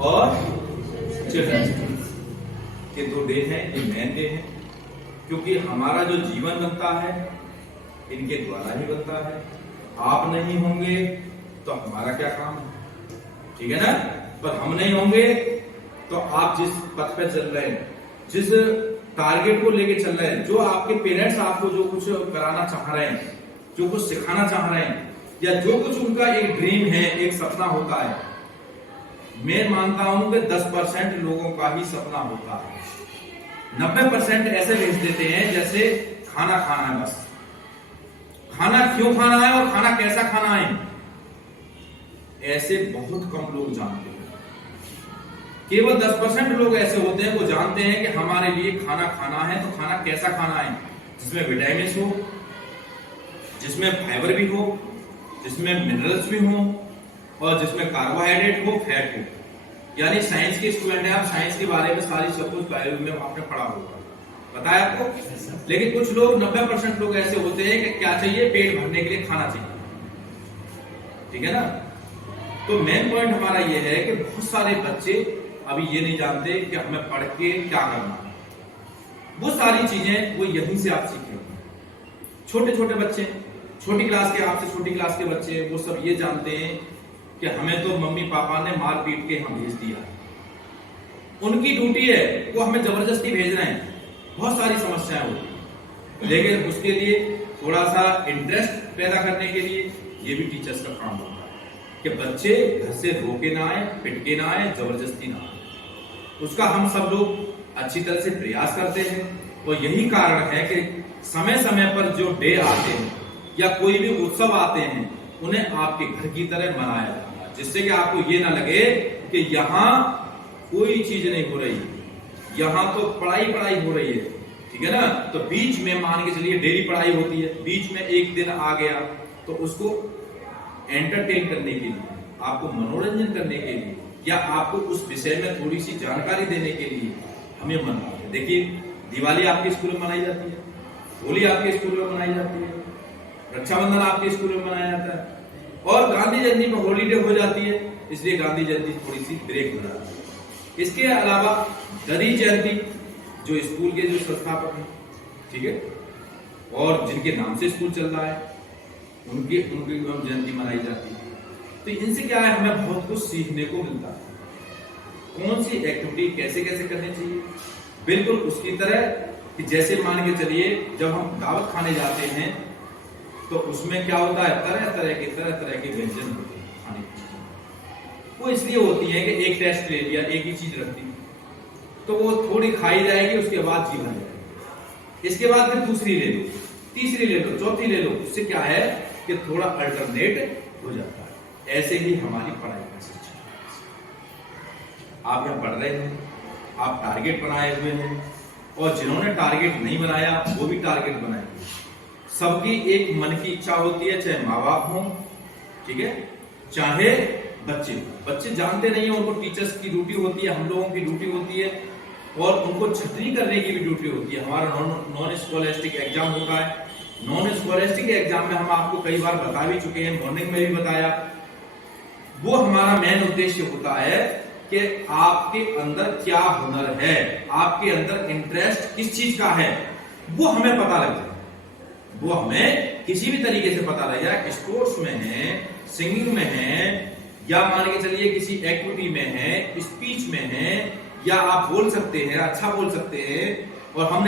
और children's day. ये 2 day हैं, ये मेन डे है, क्योंकि हमारा जो जीवन बनता है इनके द्वारा ही बनता है। आप नहीं होंगे तो हमारा क्या काम है, ठीक है ना। पर हम नहीं होंगे तो आप जिस पथ पे चल रहे हैं, जिस टारगेट को लेके चल रहे हैं, जो आपके पेरेंट्स आपको जो कुछ कराना चाह रहे हैं, जो कुछ सिखाना चाह रहे हैं, या जो कुछ उनका एक ड्रीम है, एक सपना होता है, मैं मानता हूं कि 10% लोगों का ही सपना होता है। 90% ऐसे भेज देते हैं जैसे खाना खाना है बस। खाना क्यों खाना है और खाना कैसा खाना है, ऐसे बहुत कम लोग जानते हैं। केवल 10% लोग ऐसे होते हैं वो जानते हैं कि हमारे लिए खाना खाना है तो खाना कैसा खाना है, जिसमें विटामिन हो, जिसमें फाइबर भी हो, जिसमें मिनरल्स भी हो, और जिसमें कार्बोहाइड्रेट हो, फैट हो। यानी साइंस के स्टूडेंट हैं आप, साइंस के बारे में सारी सब कुछ बायो में आपने पढ़ा होगा, पता है आपको। लेकिन कुछ लोग 90% लोग ऐसे होते हैं कि क्या चाहिए, पेट भरने के लिए खाना चाहिए, ठीक है ना। तो मेन पॉइंट हमारा ये है कि बहुत सारे बच्चे अभी ये नहीं जानते कि हमें पढ़ के क्या करना है। वो सारी चीजें वो यहीं से आप सीखेंगे। छोटे छोटे बच्चे, छोटी क्लास के, आपसे छोटी क्लास के बच्चे, वो सब ये जानते हैं कि हमें तो मम्मी पापा ने मार पीट के हम भेज दिया, उनकी ड्यूटी है, वो हमें जबरदस्ती भेज रहे हैं। बहुत सारी समस्याएं होती, लेकिन उसके लिए थोड़ा सा इंटरेस्ट पैदा करने के लिए ये भी टीचर्स का काम होता है कि बच्चे घर से रोके ना आए, पिट के ना आए, जबरदस्ती ना आए। उसका हम सब लोग अच्छी तरह से प्रयास करते हैं। और यही कारण है कि समय समय पर जो डे आते हैं या कोई भी उत्सव आते हैं, उन्हें आपके घर की तरह मनाया जाता है, जिससे कि आपको ये ना लगे कि यहाँ कोई चीज नहीं हो रही, यहाँ तो पढ़ाई पढ़ाई हो रही है, ठीक है ना। तो बीच में मान के चलिए डेली पढ़ाई होती है, बीच में एक दिन आ गया तो उसको एंटरटेन करने के लिए, आपको मनोरंजन करने के लिए, या आपको उस विषय में थोड़ी सी जानकारी देने के लिए हमें मनाते हैं। देखिए, दिवाली आपके स्कूल में मनाई जाती है, होली आपके स्कूल में मनाई जाती है, रक्षाबंधन आपके स्कूल में मनाया जाता है, और गांधी जयंती में हॉलीडे हो जाती है, इसलिए गांधी जयंती थोड़ी सी ब्रेक हो जाती है। इसके अलावा गणेश जयंती जो स्कूल के जो संस्थापक हैं, ठीक है, और जिनके नाम से स्कूल चल रहा है, उनकी जयंती मनाई जाती है। तो इनसे क्या है, हमें बहुत कुछ सीखने को मिलता है। कौन सी एक्टिविटी कैसे कैसे करनी चाहिए, बिल्कुल उसकी तरह कि जैसे मान के चलिए जब हम दावत खाने जाते हैं तो उसमें क्या होता है, तरह तरह के व्यंजन होते हैं खाने की। वो इसलिए होती है कि एक टेस्ट ले लिया, एक ही चीज रखती तो वो थोड़ी खाई जाएगी, उसके बाद जीवन जाएगी, इसके बाद फिर दूसरी ले लो, तीसरी ले लो, चौथी ले लो। उससे क्या है कि थोड़ा अल्टरनेट हो जाता है। ऐसे ही हमारी पढ़ाई का शिक्षा, आप यहाँ पढ़ रहे हैं, आप टारगेट बनाए हुए हैं, और जिन्होंने टारगेट नहीं बनाया वो भी टारगेट बनाएंगे। सबकी एक मन की इच्छा होती है, चाहे माँ बाप हों, ठीक है, चाहे बच्चे जानते नहीं है, उनको टीचर्स की ड्यूटी होती है, हम लोगों की ड्यूटी होती है, और उनको छटनी करने की भी ड्यूटी होती है। हमारा नॉन स्कॉलस्टिक एग्जाम होता है। नॉन स्कॉलस्टिक एग्जाम में हम आपको कई बार बता भी चुके हैं, मॉर्निंग में भी बताया। वो हमारा मेन उद्देश्य होता है कि आपके अंदर क्या हुनर है, आपके अंदर इंटरेस्ट किस चीज का है, वो हमें पता लग जाए। वो हमें किसी भी तरीके से पता लग जाए, स्पोर्ट्स में है, सिंगिंग में है, या मान के चलिए किसी एक्टिविटी में है, स्पीच में है, या आप बोल सकते हैं, अच्छा बोल सकते हैं, और हमने